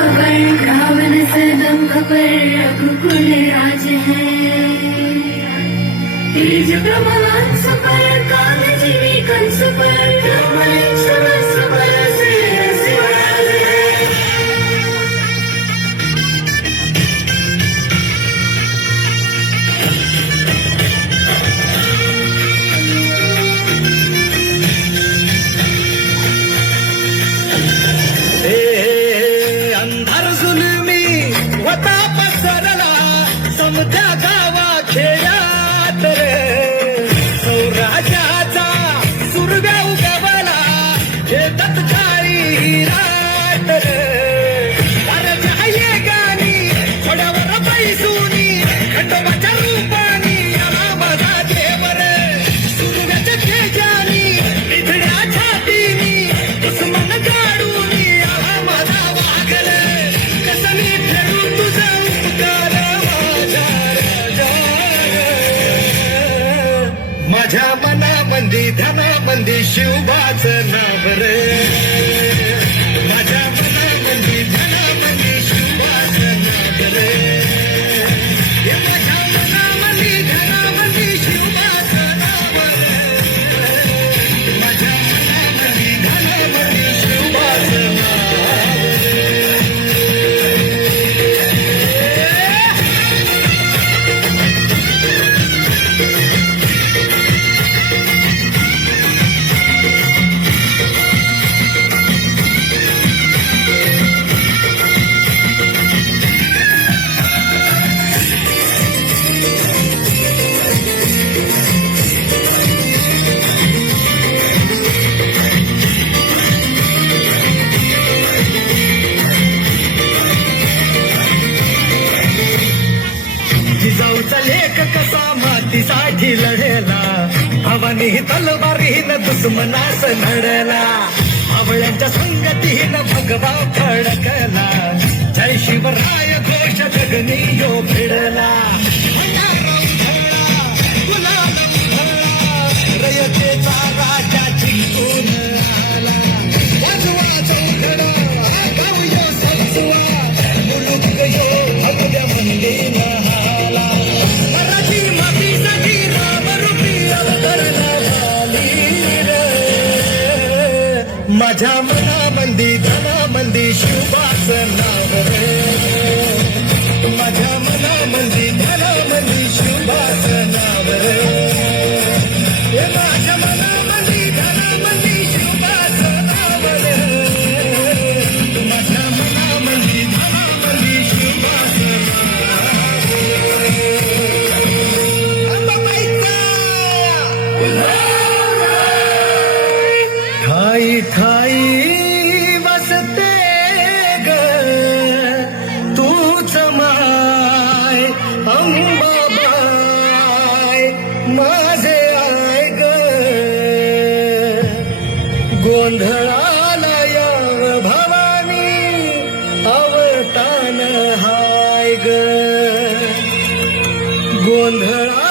रावण सदम्भ पर रघुकुल राज है। तेज ब्रह्मांस पर काल जीवी कंस पर ब्रह्मलेश्वर पर शिवराज है। अंधार जुलमी होता पसरला समजा गावा खेळात रे सौराजाचा सुरव्या उगवला शेतात काळी रात रे तारच्या ये गाणी थोड्यावर पैसूनी खंडोबाच्या रूपानी आला माझा देव रे सुरव्याच्या तेजानी निधड्या छातीनी दुश्मन गाडूनी आला माझा वागल कसली फेरू तुझा उपकार माझ्या मनामंदी ध्यानामंदी शिवबाचं नाव रे माझ्या मनामंदी ध्यानामंदी शिवबाचं नाव रे हे माझ्या मनामंदी ध्यानामंदी शिवबाचं नाव रे माझ्या मनामंदी ध्यानामंदी शिवबाचं नाव रे जिजाऊचा लेख कसा मातीसाठी लढेला भावानी तलवारीनं दुश्मनास लढला आवळ्यांच्या संगतीनं भगवा फडकला जय शिवराय घोष गगनी यो भिडला रयतेचा राजा जिंकून आला वाजवा चौघडा गाऊया सजवा मुलुक यो भगव्या मंदीनं माझ्या मनामंदी धनामंदी शिवबाचं नाव रे माझ्या मनामंदी धनामंदी शिवबाचं नाव रे हे माझ्या मनामंदी धनामंदी शिवबाचं नाव रे माझ्या मनामंदी धनामंदी शिवबाचं नाव रे ठाई ठाई बसते ग तूच माय अंबाबाई माझे आय ग गोंधळाला या भवानी अवतान हाय ग गोंधळा